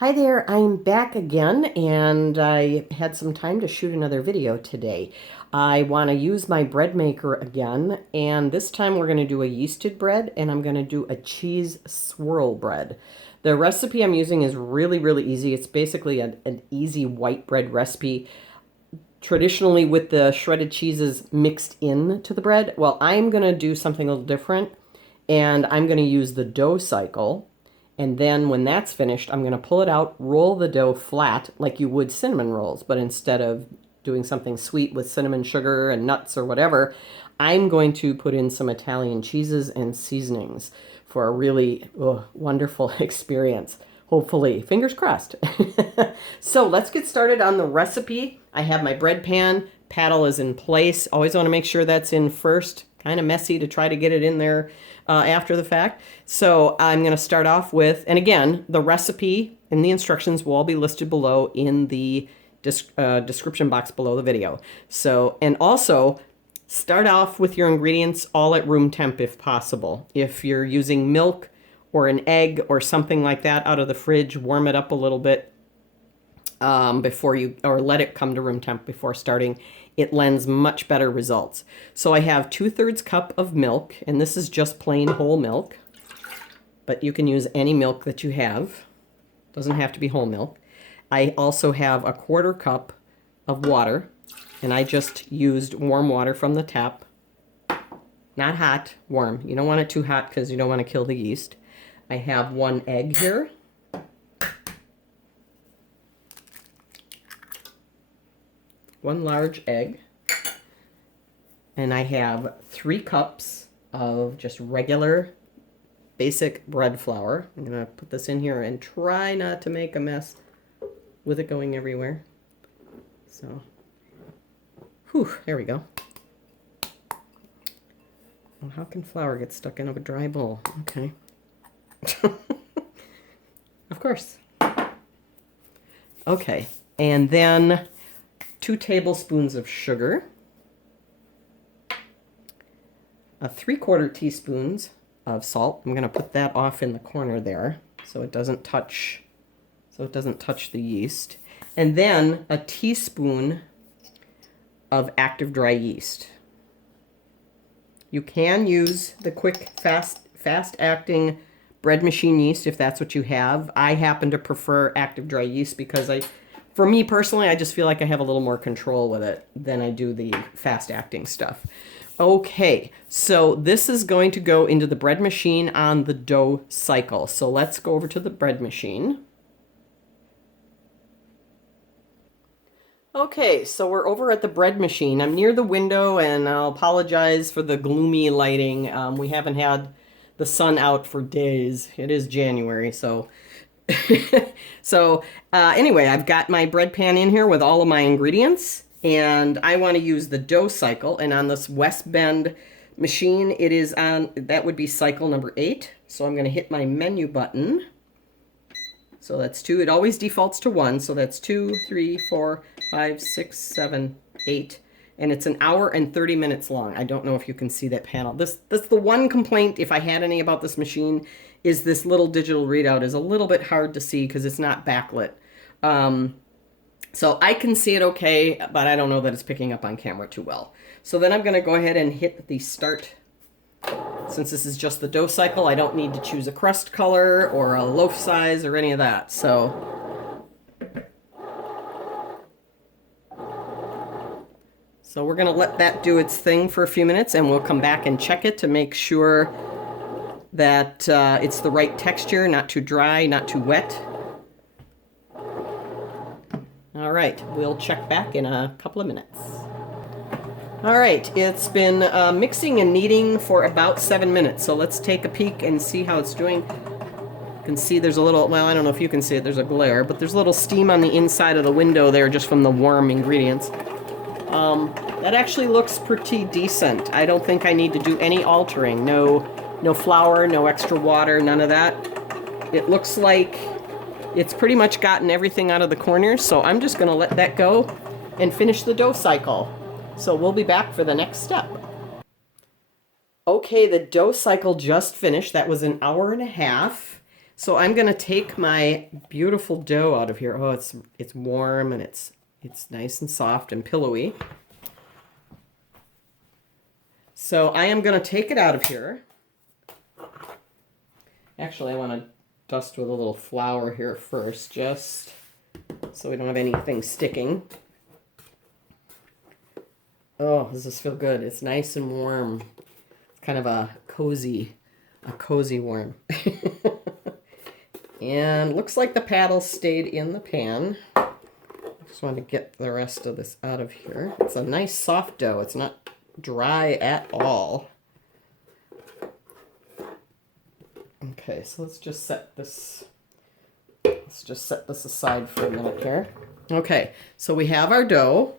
Hi there, I'm back again and I had some time to shoot another video today. I want to use my bread maker again, and this time we're going to do a yeasted bread and I'm going to do a cheese swirl bread. The recipe I'm using is really easy. It's basically an easy white bread recipe, traditionally with the shredded cheeses mixed into the bread. Well, I'm going to do something a little different, and I'm going to use the dough cycle. And then when that's finished, I'm going to pull it out, roll the dough flat like you would cinnamon rolls. But instead of doing something sweet with cinnamon sugar and nuts or whatever, I'm going to put in some Italian cheeses and seasonings for a really wonderful experience. Hopefully, fingers crossed. So let's get started on the recipe. I have my bread pan. Paddle is in place. Always want to make sure that's in first. Kind of messy to try to get it in there after the fact. So I'm going to start off with, and again, the recipe and the instructions will all be listed below in the description box below the video. So, and also start off with your ingredients all at room temp if possible. If you're using milk or an egg or something like that out of the fridge, warm it up a little bit before you, or let it come to room temp before starting. It lends much better results. So I have 2/3 cup of milk, and this is just plain whole milk, but you can use any milk that you have. Doesn't have to be whole milk. I also have a 1/4 cup of water, and I just used warm water from the tap. Not hot, warm. You don't want it too hot because you don't want to kill the yeast. I have 1 egg here. One large egg, and I have 3 cups of just regular basic bread flour. I'm gonna put this in here and try not to make a mess with it going everywhere. So, there we go. Well, how can flour get stuck in a dry bowl? Okay. Of course. Okay, and then 2 tablespoons of sugar, 3/4 teaspoons of salt. I'm going to put that off in the corner there so it doesn't touch the yeast. And then a teaspoon of active dry yeast. You can use the quick fast acting bread machine yeast if that's what you have. I happen to prefer active dry yeast because for me personally, I just feel like I have a little more control with it than I do the fast-acting stuff. Okay, so this is going to go into the bread machine on the dough cycle. So let's go over to the bread machine. Okay, so we're over at the bread machine. I'm near the window, and I'll apologize for the gloomy lighting. We haven't had the sun out for days. It is January, so... So anyway, I've got my bread pan in here with all of my ingredients, and I want to use the dough cycle. And on this West Bend machine, it is on, that would be cycle number 8. So I'm going to hit my menu button. So that's 2. It always defaults to 1. So that's 2, 3, 4, 5, 6, 7, 8. And it's 1 hour and 30 minutes long. I don't know if you can see that panel. That's the one complaint, if I had any about this machine, is this little digital readout is a little bit hard to see because it's not backlit. So I can see it okay, but I don't know that it's picking up on camera too well. So then I'm going to go ahead and hit the start. Since this is just the dough cycle, I don't need to choose a crust color or a loaf size or any of that. So we're going to let that do its thing for a few minutes, and we'll come back and check it to make sure that it's the right texture, not too dry, not too wet. All right, we'll check back in a couple of minutes. All right, it's been mixing and kneading for about 7 minutes, so let's take a peek and see how it's doing. You can see there's a little, well, I don't know if you can see it, there's a glare, but there's a little steam on the inside of the window there just from the warm ingredients. That actually looks pretty decent. I don't think I need to do any altering. No flour, no extra water, none of that. It looks like it's pretty much gotten everything out of the corners, so I'm just going to let that go and finish the dough cycle. So we'll be back for the next step. Okay, the dough cycle just finished. That was 1.5 hours. So I'm going to take my beautiful dough out of here. Oh, it's warm and it's nice and soft and pillowy. So I am going to take it out of here. Actually, I want to dust with a little flour here first, just so we don't have anything sticking. Oh, does this feel good? It's nice and warm. It's kind of a cozy warm. And looks like the paddle stayed in the pan. I just want to get the rest of this out of here. It's a nice soft dough. It's not dry at all. Okay, so let's just set this aside for a minute here. Okay, so we have our dough.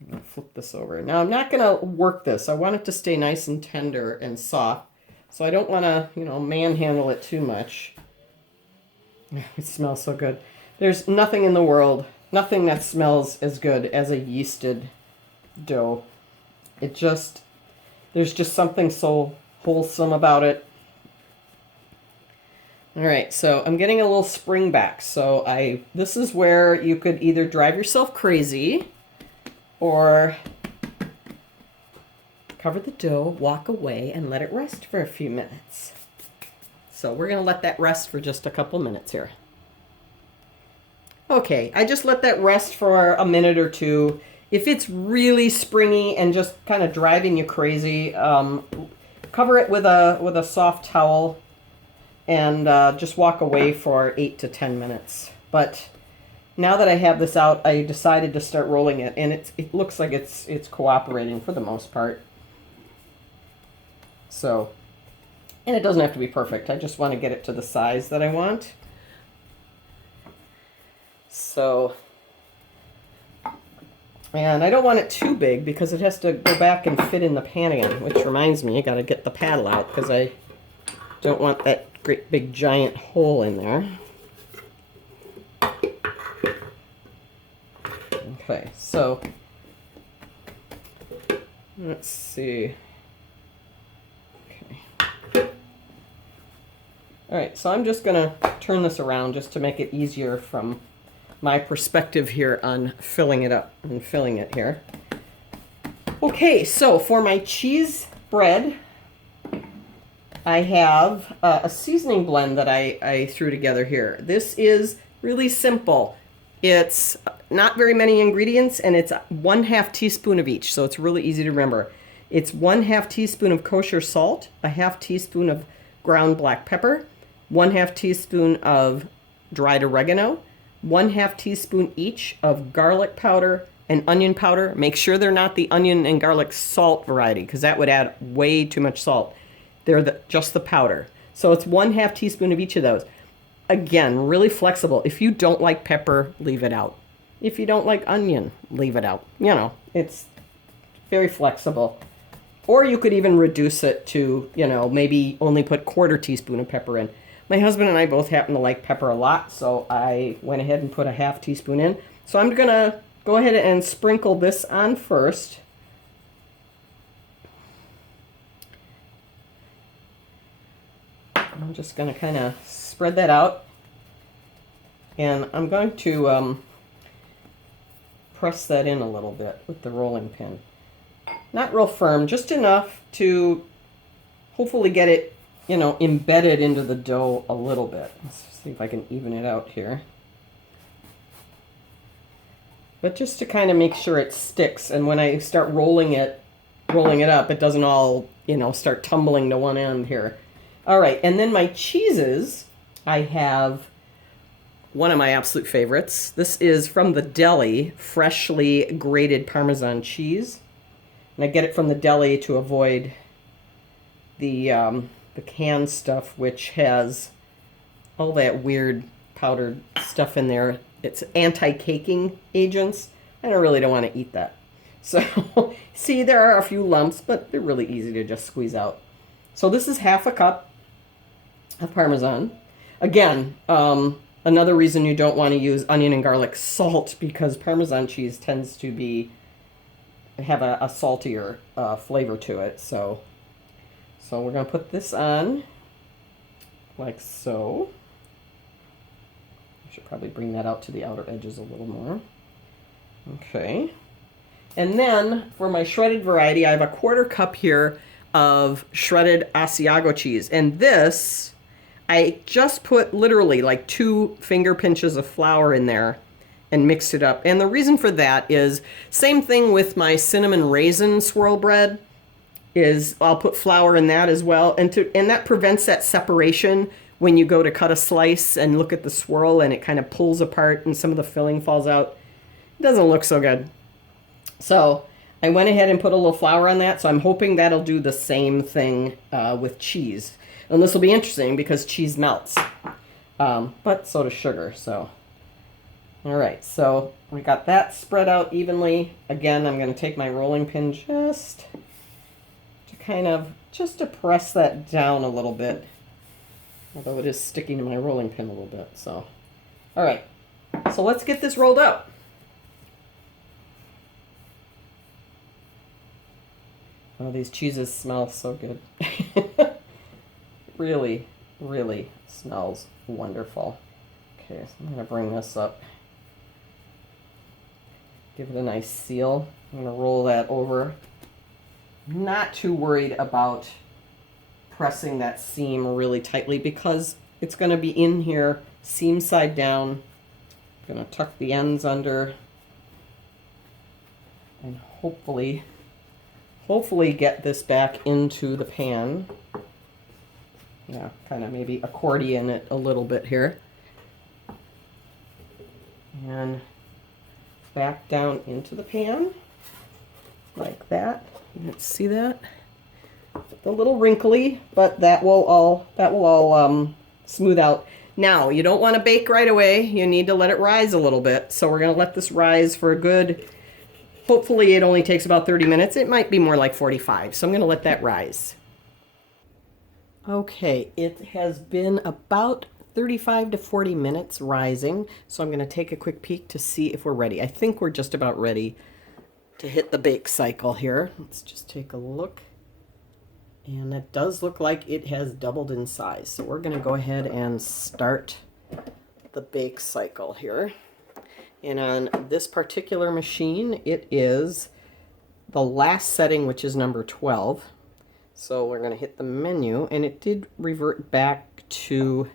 I'm going to flip this over. Now I'm not going to work this. I want it to stay nice and tender and soft. So I don't want to, manhandle it too much. It smells so good. There's nothing in the world, nothing that smells as good as a yeasted dough. There's just something so wholesome about it. All right, so I'm getting a little spring back. So this is where you could either drive yourself crazy or cover the dough, walk away, and let it rest for a few minutes. So we're going to let that rest for just a couple minutes here. Okay, I just let that rest for a minute or two. If it's really springy and just kind of driving you crazy, cover it with a soft towel and just walk away for 8 to 10 minutes. But now that I have this out, I decided to start rolling it, and it looks like it's cooperating for the most part. So, and it doesn't have to be perfect. I just want to get it to the size that I want. So, and I don't want it too big because it has to go back and fit in the pan again, which reminds me, I got to get the paddle out because I don't want that great big giant hole in there. Okay, so let's see. All right, so I'm just going to turn this around just to make it easier from my perspective here on filling it up and filling it here. Okay, so for my cheese bread, I have a seasoning blend that I threw together here. This is really simple. It's not very many ingredients, and it's 1/2 teaspoon of each, so it's really easy to remember. It's 1/2 teaspoon of kosher salt, a 1/2 teaspoon of ground black pepper, 1/2 teaspoon of dried oregano, 1/2 teaspoon each of garlic powder and onion powder. Make sure they're not the onion and garlic salt variety, because that would add way too much salt. They're just the powder. So it's 1/2 teaspoon of each of those. Again, really flexible. If you don't like pepper, leave it out. If you don't like onion, leave it out. It's very flexible. Or you could even reduce it to, maybe only put 1/4 teaspoon of pepper in. My husband and I both happen to like pepper a lot, so I went ahead and put a 1/2 teaspoon in. So I'm going to go ahead and sprinkle this on first. I'm just going to kind of spread that out. And I'm going to press that in a little bit with the rolling pin. Not real firm, just enough to hopefully get it, embedded into the dough a little bit. Let's see if I can even it out here. But just to kind of make sure it sticks, and when I start rolling it up, it doesn't all, start tumbling to one end here. All right, and then my cheeses, I have one of my absolute favorites. This is from the deli, freshly grated Parmesan cheese. And I get it from the deli to avoid the canned stuff, which has all that weird powdered stuff in there. It's anti-caking agents. I really don't want to eat that. So, see, there are a few lumps, but they're really easy to just squeeze out. So this is 1/2 cup of Parmesan. Again, another reason you don't want to use onion and garlic salt, because Parmesan cheese tends to have a saltier flavor to it. So we're going to put this on. like so. I should probably bring that out to the outer edges a little more. Okay. And then for my shredded variety, I have a 1/4 cup here of shredded Asiago cheese. And this, I just put literally like 2 finger pinches of flour in there and mixed it up. And the reason for that is same thing with my cinnamon raisin swirl bread, is I'll put flour in that as well. And that prevents that separation when you go to cut a slice and look at the swirl and it kind of pulls apart and some of the filling falls out. It doesn't look so good. So I went ahead and put a little flour on that. So I'm hoping that'll do the same thing with cheese. And this will be interesting because cheese melts, but so does sugar. So, all right, so we got that spread out evenly. Again, I'm going to take my rolling pin just to press that down a little bit. Although it is sticking to my rolling pin a little bit. So, all right, so let's get this rolled out. Oh, these cheeses smell so good. Really, really smells wonderful. Okay, so I'm going to bring this up. Give it a nice seal. I'm going to roll that over. I'm not too worried about pressing that seam really tightly because it's going to be in here seam side down. I'm going to tuck the ends under and hopefully get this back into the pan. Yeah, kind of maybe accordion it a little bit here. And back down into the pan like that. You can see that? A little wrinkly, but that will all smooth out. Now, you don't want to bake right away. You need to let it rise a little bit. So we're going to let this rise for a good, hopefully it only takes about 30 minutes. It might be more like 45. So I'm going to let that rise. Okay, it has been about 35 to 40 minutes rising. So I'm going to take a quick peek to see if we're ready. I think we're just about ready to hit the bake cycle here. Let's just take a look. And it does look like it has doubled in size. So we're going to go ahead and start the bake cycle here. And on this particular machine, it is the last setting, which is number 12. So we're going to hit the menu, and it did revert back to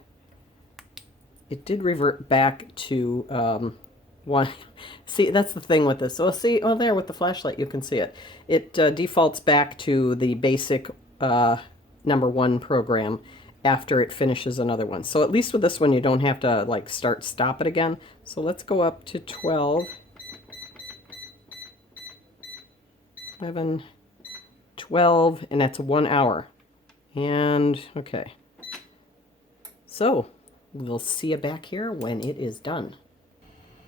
one. See, that's the thing with this. So see, oh, there with the flashlight, you can see it. It defaults back to the basic number 1 program after it finishes another one. So at least with this one, you don't have to like stop it again. So let's go up to 12, 11, 12, and that's 1 hour. And okay. So we'll see you back here when it is done.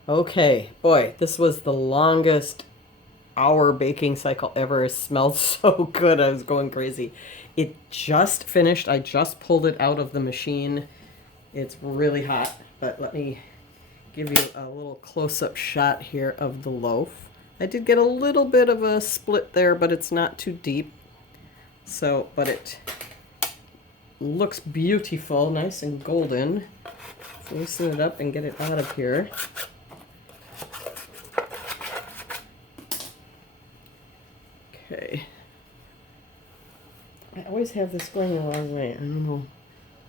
Okay, boy, this was the longest hour baking cycle ever. It smelled so good. I was going crazy. It just finished. I just pulled it out of the machine. It's really hot, but let me give you a little close-up shot here of the loaf. I did get a little bit of a split there, but it's not too deep. So, but it looks beautiful, nice and golden. Loosen it up and get it out of here. Okay. I always have this going the wrong way. I don't know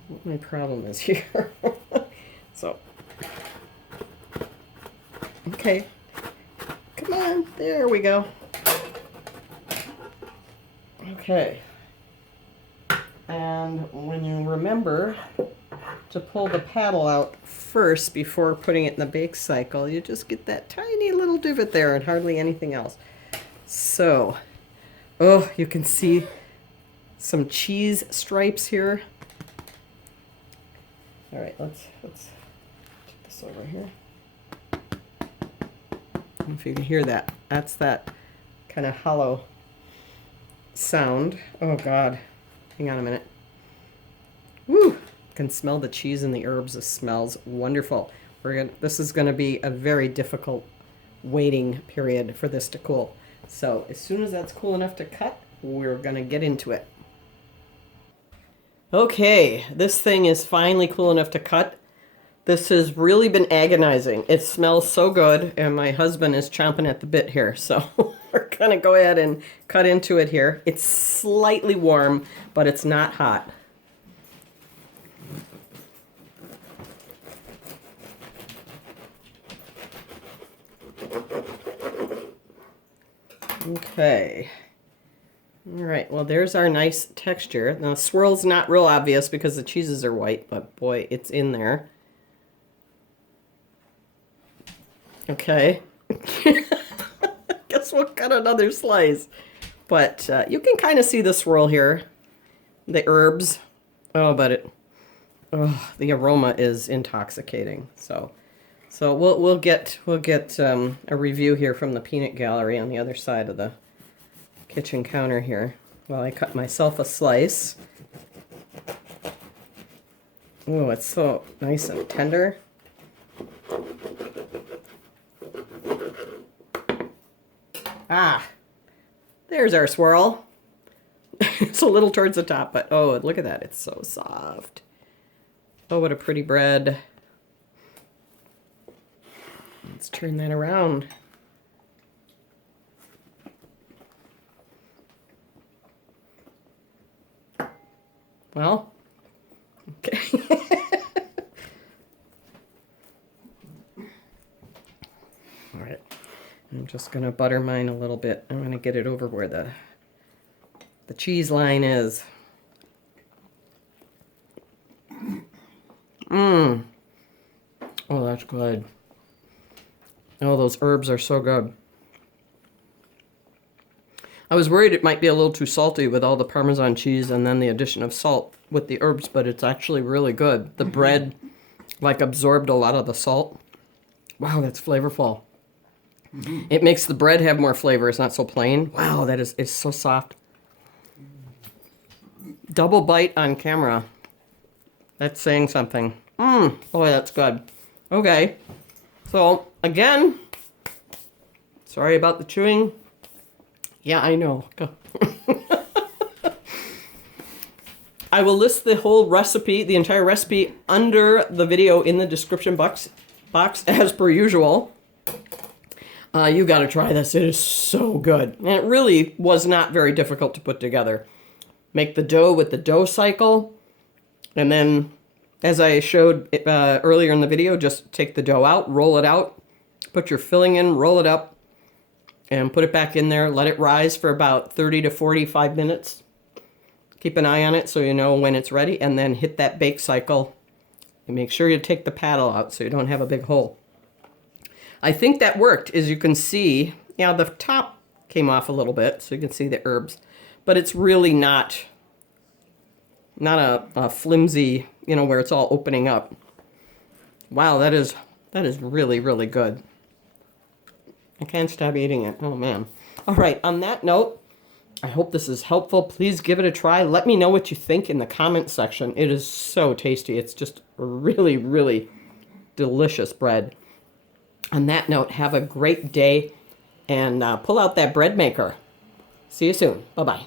what my problem is here. So, okay. Come on, there we go. Okay. And when you remember to pull the paddle out first before putting it in the bake cycle, you just get that tiny little divot there and hardly anything else. So, oh, you can see some cheese stripes here. All right, let's put this over here. If you can hear that, that's that kind of hollow sound. Oh God, hang on a minute. Woo! Can smell the cheese and the herbs. It smells wonderful. This is going to be a very difficult waiting period for this to cool. So as soon as that's cool enough to cut, we're going to get into it. Okay, this thing is finally cool enough to cut. This has really been agonizing. It smells so good, and my husband is chomping at the bit here. So we're gonna go ahead and cut into it here. It's slightly warm, but it's not hot. Okay. All right, well, there's our nice texture. Now, the swirl's not real obvious because the cheeses are white, but boy, it's in there. Okay. Guess we'll cut another slice. But you can kind of see the swirl here. The herbs. Oh, but the aroma is intoxicating. So we'll get a review here from the peanut gallery on the other side of the kitchen counter here while I cut myself a slice. Oh, it's so nice and tender. Ah, there's our swirl. It's a little towards the top, but oh, look at that. It's so soft. Oh, what a pretty bread. Let's turn that around. Well, okay. All right. I'm just going to butter mine a little bit. I'm going to get it over where the cheese line is. Mmm. Oh, that's good. Oh, those herbs are so good. I was worried it might be a little too salty with all the Parmesan cheese and then the addition of salt with the herbs, but it's actually really good. The bread, like, absorbed a lot of the salt. Wow, that's flavorful. It makes the bread have more flavor. It's not so plain. Wow, it's so soft. Double bite on camera. That's saying something. Boy, that's good. Okay, so again, sorry about the chewing. Yeah, I know. I will list the whole recipe, the entire recipe, under the video in the description box as per usual. You got to try this. It is so good. And it really was not very difficult to put together. Make the dough with the dough cycle. And then, as I showed earlier in the video, just take the dough out, roll it out, put your filling in, roll it up, and put it back in there. Let it rise for about 30 to 45 minutes. Keep an eye on it so you know when it's ready. And then hit that bake cycle. And make sure you take the paddle out so you don't have a big hole. I think that worked. As you can see, the top came off a little bit, so you can see the herbs. But it's really not a flimsy, where it's all opening up. Wow, that is really, really good. I can't stop eating it. Oh, man. All right, on that note, I hope this is helpful. Please give it a try. Let me know what you think in the comment section. It is so tasty. It's just really, really delicious bread. On that note, have a great day and pull out that bread maker. See you soon. Bye-bye.